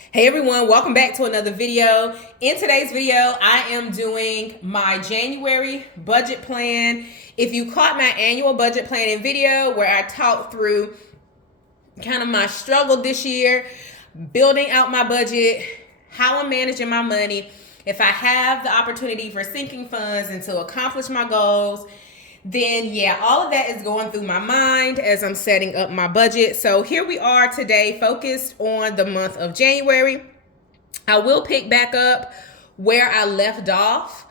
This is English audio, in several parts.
Hey everyone, welcome back to another video. In today's video, I am doing my January budget plan. If you caught my annual budget planning video where I talked through kind of my struggle this year, building out my budget, how I'm managing my money, if I have the opportunity for sinking funds and to accomplish my goals, then yeah, all of that is going through my mind as I'm setting up my budget. So here we are today, focused on the month of January. I will pick back up where I left off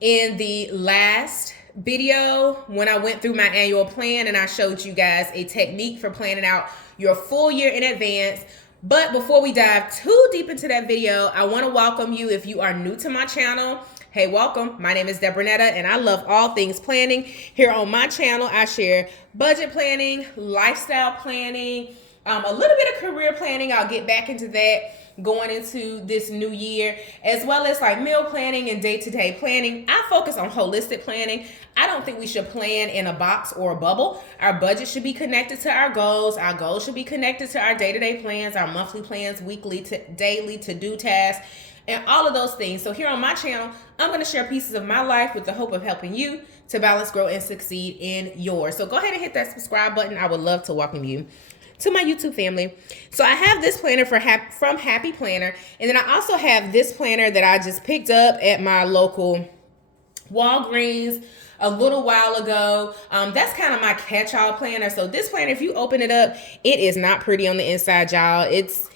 in the last video when I went through my annual plan and I showed you guys a technique for planning out your full year in advance. But before we dive too deep into that video, I want to welcome you if you are new to my channel. Hey, welcome. My name is Debronetta and I love all things planning. Here on my channel, I share budget planning, lifestyle planning, a little bit of career planning. I'll get back into that going into this new year, as well as like meal planning and day-to-day planning. I focus on holistic planning. I don't think we should plan in a box or a bubble. Our budget should be connected to our goals. Our goals should be connected to our day-to-day plans, our monthly plans, weekly, daily, to-do tasks, and all of those things. So here on my channel, I'm going to share pieces of my life with the hope of helping you to balance, grow, and succeed in yours. So go ahead and hit that subscribe button. I would love to welcome you to my YouTube family. So I have this planner from Happy Planner, and then I also have this planner that I just picked up at my local Walgreens a little while ago. That's kind of my catch-all planner. So this planner, if you open it up, it is not pretty on the inside, y'all. It's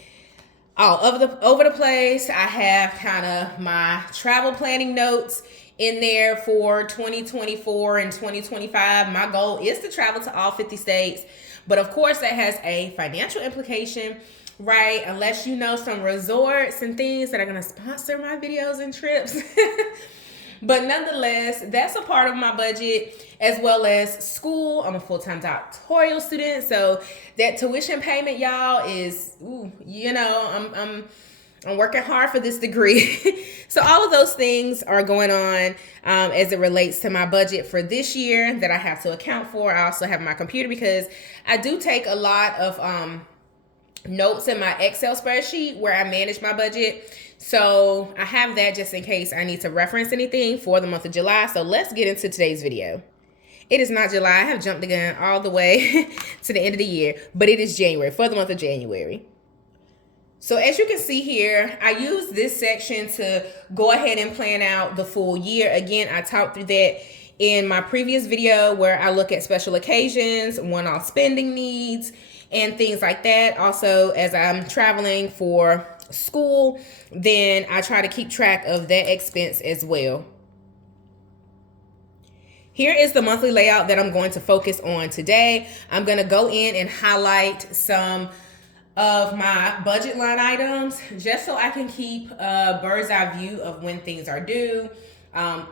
all over the place. I have kind of my travel planning notes in there for 2024 and 2025. My goal is to travel to all 50 states. But of course, that has a financial implication, right? Unless you know some resorts and things that are going to sponsor my videos and trips. But nonetheless, that's a part of my budget, as well as school. I'm a full-time doctoral student, so that tuition payment, y'all, is, I'm working hard for this degree. So all of those things are going on as it relates to my budget for this year that I have to account for. I also have my computer because I do take a lot of notes in my Excel spreadsheet where I manage my budget. So I have that just in case I need to reference anything for the month of July. So let's get into today's video. It is not July. I have jumped the gun all the way to the end of the year, but it is January, for the month of January. So as you can see here, I use this section to go ahead and plan out the full year. Again, I talked through that in my previous video where I look at special occasions, one-off spending needs, and things like that. Also, as I'm traveling for school, then I try to keep track of that expense as well. Here is the monthly layout that I'm going to focus on today. I'm going to go in and highlight some of my budget line items just so I can keep a bird's eye view of when things are due.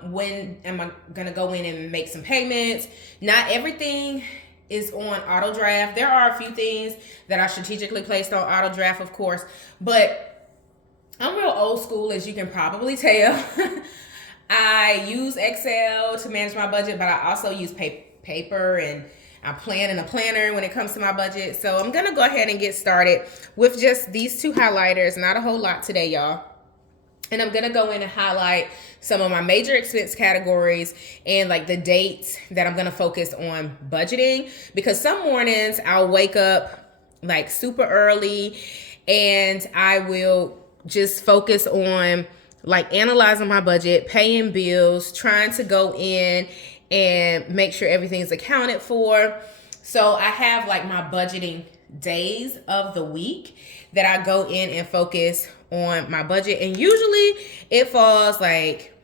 When am I going to go in and make some payments? Not everything is on auto draft. There are a few things that are strategically placed on auto draft, of course, but I'm real old school, as you can probably tell. I use Excel to manage my budget, but I also use paper, and I plan in a planner when it comes to my budget. So I'm gonna go ahead and get started with just these two highlighters. Not a whole lot today, y'all. And I'm gonna go in and highlight some of my major expense categories and like the dates that I'm gonna focus on budgeting, because some mornings I'll wake up like super early and I will just focus on like analyzing my budget, paying bills, trying to go in and make sure everything's accounted for. So I have like my budgeting days of the week that I go in and focus on my budget. And usually it falls like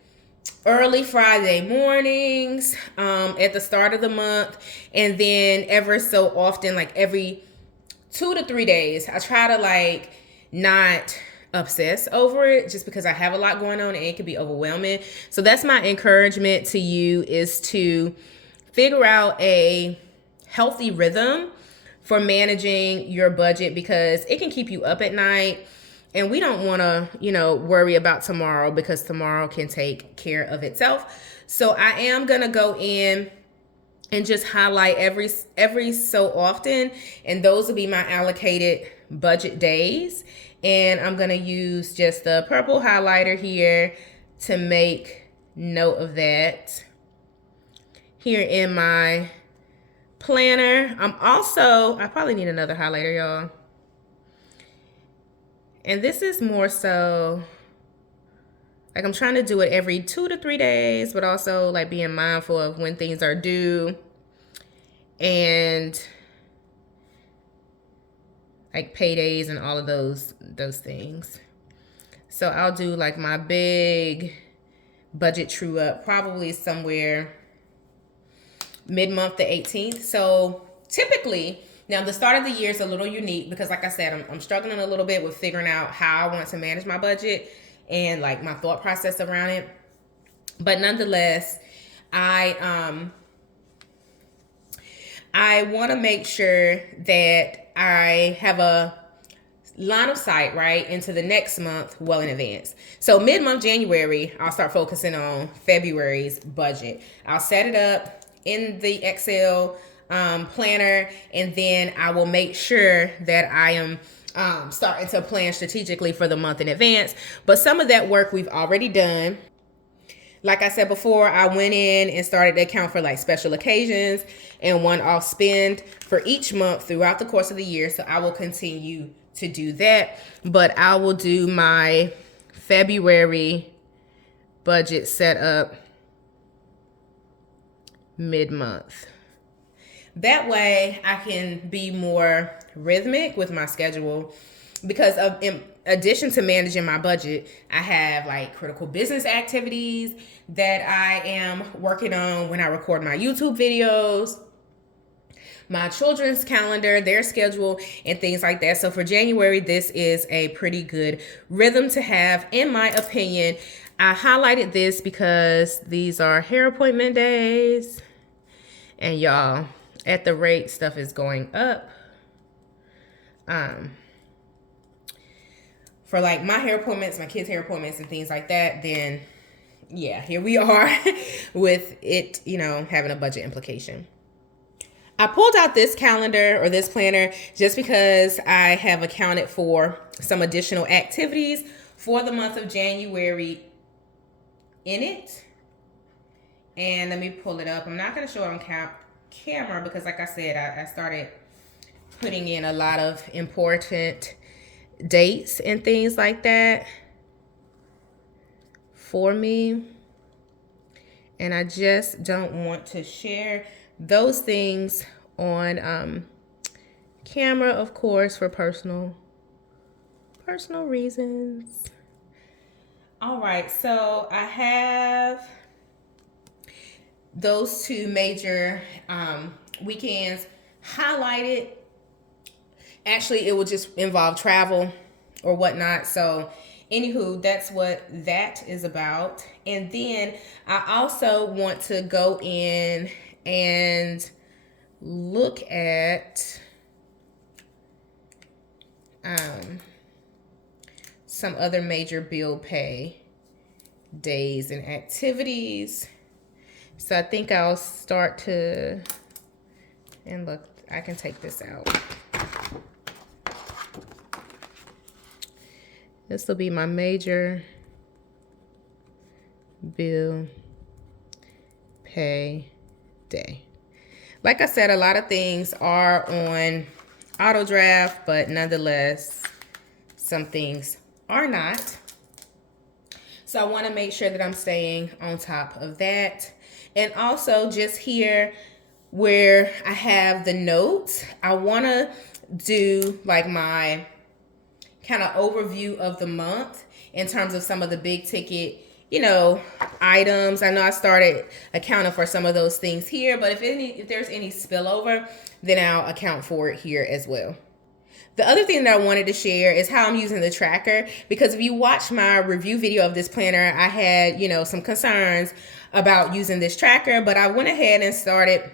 early Friday mornings at the start of the month. And then ever so often, like every 2 to 3 days, I try to like not obsess over it just because I have a lot going on and it can be overwhelming. So that's my encouragement to you, is to figure out a healthy rhythm for managing your budget, because it can keep you up at night and we don't want to, worry about tomorrow, because tomorrow can take care of itself. So I am going to go in and just highlight every so often, and those will be my allocated budget days. And I'm going to use just the purple highlighter here to make note of that here in my planner. I probably need another highlighter, y'all. And this is more so, like, I'm trying to do it every 2 to 3 days, but also like being mindful of when things are due and like paydays and all of those things. So I'll do like my big budget true up probably somewhere mid-month the 18th. So typically, now the start of the year is a little unique because like I said, I'm struggling a little bit with figuring out how I want to manage my budget and like my thought process around it. But nonetheless, I want to make sure that I have a line of sight right into the next month well in advance. So mid-month January, I'll start focusing on February's budget. I'll set it up in the Excel planner, and then I will make sure that I am starting to plan strategically for the month in advance. But some of that work we've already done. Like I said before, I went in and started to account for like special occasions and one-off spend for each month throughout the course of the year. So I will continue to do that, but I will do my February budget setup mid-month. That way I can be more rhythmic with my schedule because in addition to managing my budget, I have like critical business activities that I am working on when I record my YouTube videos, my children's calendar, their schedule, and things like that. So for January, this is a pretty good rhythm to have, in my opinion. I highlighted this because these are hair appointment days. And y'all, at the rate stuff is going up, for like my hair appointments, my kids' hair appointments and things like that, then yeah, here we are with it, you know, having a budget implication. I pulled out this calendar or this planner just because I have accounted for some additional activities for the month of January in it. And let me pull it up. I'm not going to show it on camera because like I said, I started putting in a lot of important dates and things like that for me. And I just don't want to share those things on camera, of course, for personal reasons. All right, so I have those two major weekends highlighted. Actually, it will just involve travel or whatnot. So anywho, that's what that is about. And then I also want to go in and look at some other major bill pay days and activities. So I think I'll start to, and look, I can take this out. This will be my major bill pay day. Like I said, a lot of things are on auto draft, but nonetheless, some things are not. So I want to make sure that I'm staying on top of that. And also just here where I have the notes, I want to do like my kind of overview of the month in terms of some of the big ticket, you know, items. I know I started accounting for some of those things here, but if there's any spillover, then I'll account for it here as well. The other thing that I wanted to share is how I'm using the tracker, because if you watch my review video of this planner, I had, you know, some concerns about using this tracker, but I went ahead and started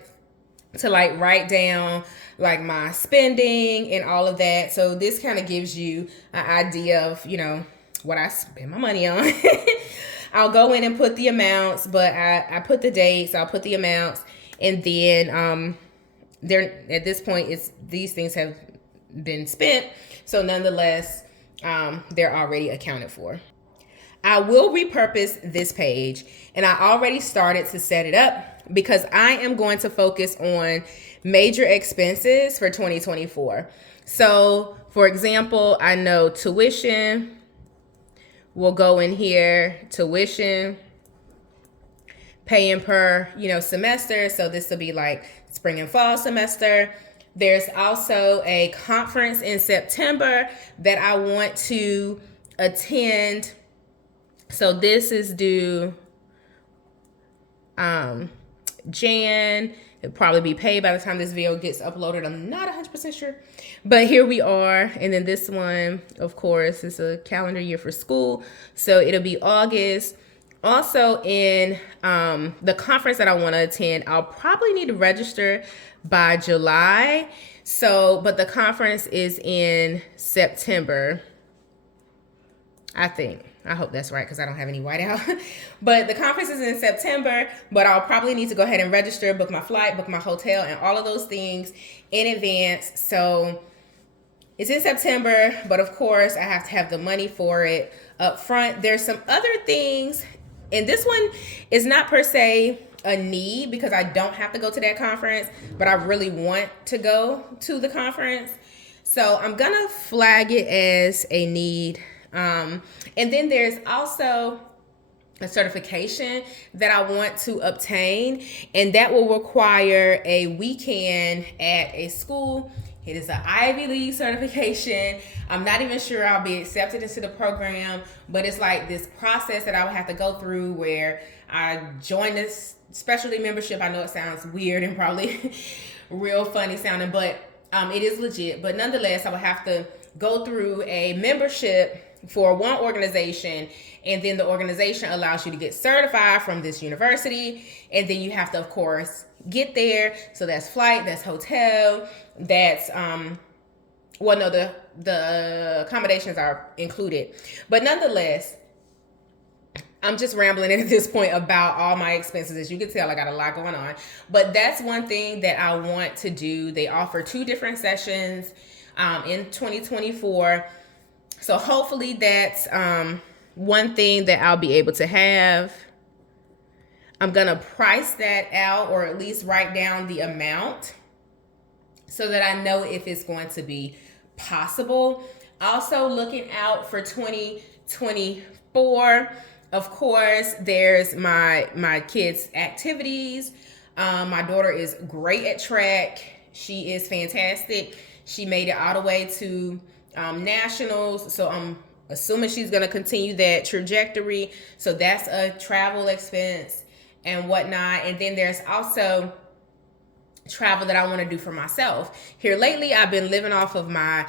to like write down like my spending and all of that. So this kind of gives you an idea of, you know, what I spend my money on. I'll go in and put the amounts, but I put the dates, I'll put the amounts, and then they're at this point, these things have been spent. So nonetheless, they're already accounted for. I will repurpose this page, and I already started to set it up because I am going to focus on major expenses for 2024. So for example, I know tuition will go in here, tuition, paying per, semester. So this will be like spring and fall semester. There's also a conference in September that I want to attend. So this is due Jan. It'll probably be paid by the time this video gets uploaded. I'm not 100% sure, but here we are. And then this one, of course, is a calendar year for school. So it'll be August. Also in the conference that I want to attend, I'll probably need to register by July. So, but the conference is in September, I think. I hope that's right because I don't have any whiteout. But the conference is in September, but I'll probably need to go ahead and register, book my flight, book my hotel, and all of those things in advance. So it's in September, but of course I have to have the money for it up front. There's some other things, and this one is not per se a need because I don't have to go to that conference, but I really want to go to the conference. So I'm gonna flag it as a need. And then there's also a certification that I want to obtain, and that will require a weekend at a school. It is an Ivy League certification. I'm not even sure I'll be accepted into the program, but it's like this process that I would have to go through where I join this specialty membership. I know it sounds weird and probably real funny sounding, but it is legit. But nonetheless, I would have to go through a membership for one organization, and then the organization allows you to get certified from this university, and then you have to, of course, get there. So that's flight, that's hotel, that's the accommodations are included. But nonetheless, I'm just rambling at this point about all my expenses. As you can tell, I got a lot going on, but that's one thing that I want to do. They offer 2 different sessions in 2024. So hopefully that's one thing that I'll be able to have. I'm going to price that out, or at least write down the amount so that I know if it's going to be possible. Also looking out for 2024. Of course, there's my kids' activities. My daughter is great at track. She is fantastic. She made it all the way to nationals, so I'm assuming she's going to continue that trajectory. So that's a travel expense and whatnot. And then there's also travel that I want to do for myself. Here lately, I've been living off of my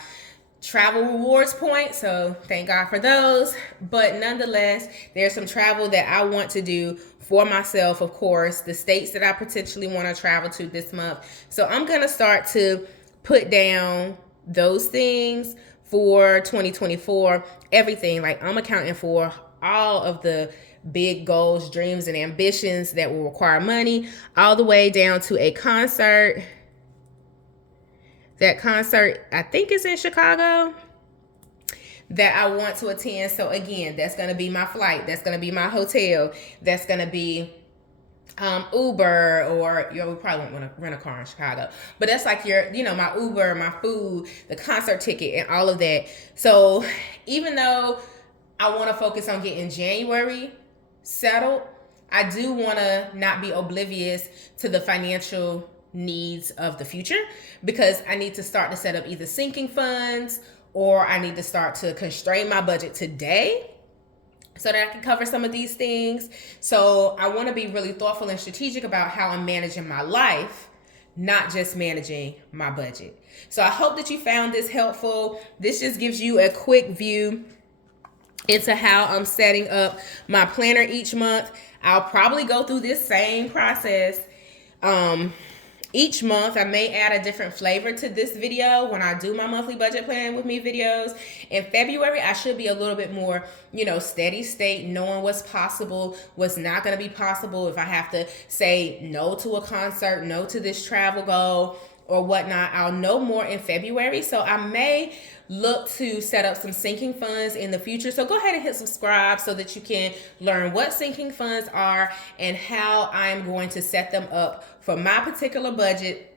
travel rewards points, so thank God for those. But nonetheless, there's some travel that I want to do for myself. Of course, the states that I potentially want to travel to this month. So I'm going to start to put down those things for 2024. Everything, like I'm accounting for all of the big goals, dreams, and ambitions that will require money, all the way down to a concert. That concert, I think, is in Chicago, that I want to attend. So again, that's going to be my flight. That's going to be my hotel. That's going to be Uber, or we probably won't want to rent a car in Chicago, but that's like my Uber, my food, the concert ticket, and all of that. So even though I want to focus on getting January settled, I do want to not be oblivious to the financial needs of the future, because I need to start to set up either sinking funds, or I need to start to constrain my budget today so that I can cover some of these things. So I want to be really thoughtful and strategic about how I'm managing my life, not just managing my budget. So I hope that you found this helpful. This just gives you a quick view into how I'm setting up my planner each month. I'll probably go through this same process each month. I may add a different flavor to this video when I do my monthly budget plan with me videos. In February, I should be a little bit more, steady state, knowing what's possible, what's not going to be possible. If I have to say no to a concert, no to this travel goal, or whatnot. I'll know more in February. So I may look to set up some sinking funds in the future. So go ahead and hit subscribe so that you can learn what sinking funds are and how I'm going to set them up for my particular budget.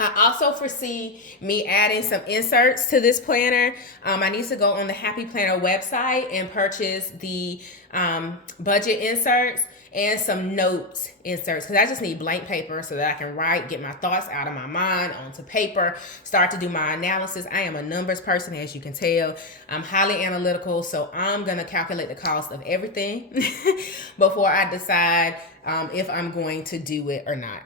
I also foresee me adding some inserts to this planner. I need to go on the Happy Planner website and purchase the budget inserts and some notes inserts, because I just need blank paper so that I can write, get my thoughts out of my mind onto paper, start to do my analysis. I am a numbers person, as you can tell. I'm highly analytical, so I'm gonna calculate the cost of everything before I decide if I'm going to do it or not.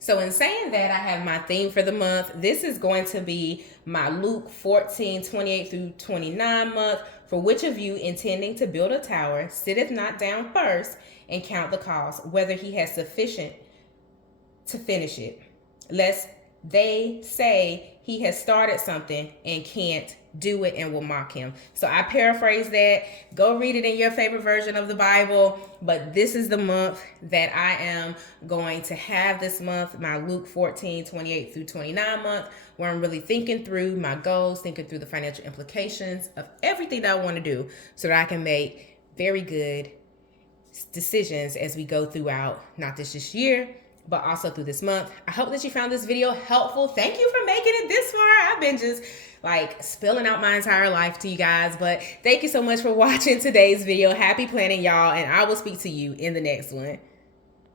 So in saying that, I have my theme for the month. This is going to be my Luke 14:28 through 29 month. For which of you intending to build a tower sitteth not down first and count the cost, whether he has sufficient to finish it, lest they say he has started something and can't do it and will mock him. So I paraphrase that. Go read it in your favorite version of the Bible. But this is the month that I am going to have this month, my Luke 14:28 through 29 month, where I'm really thinking through my goals, thinking through the financial implications of everything that I want to do so that I can make very good decisions as we go throughout, not this year, but also through this month. I hope that you found this video helpful. Thank you for making it this far. I've been just like spilling out my entire life to you guys, but thank you so much for watching today's video. Happy planning, y'all, and I will speak to you in the next one.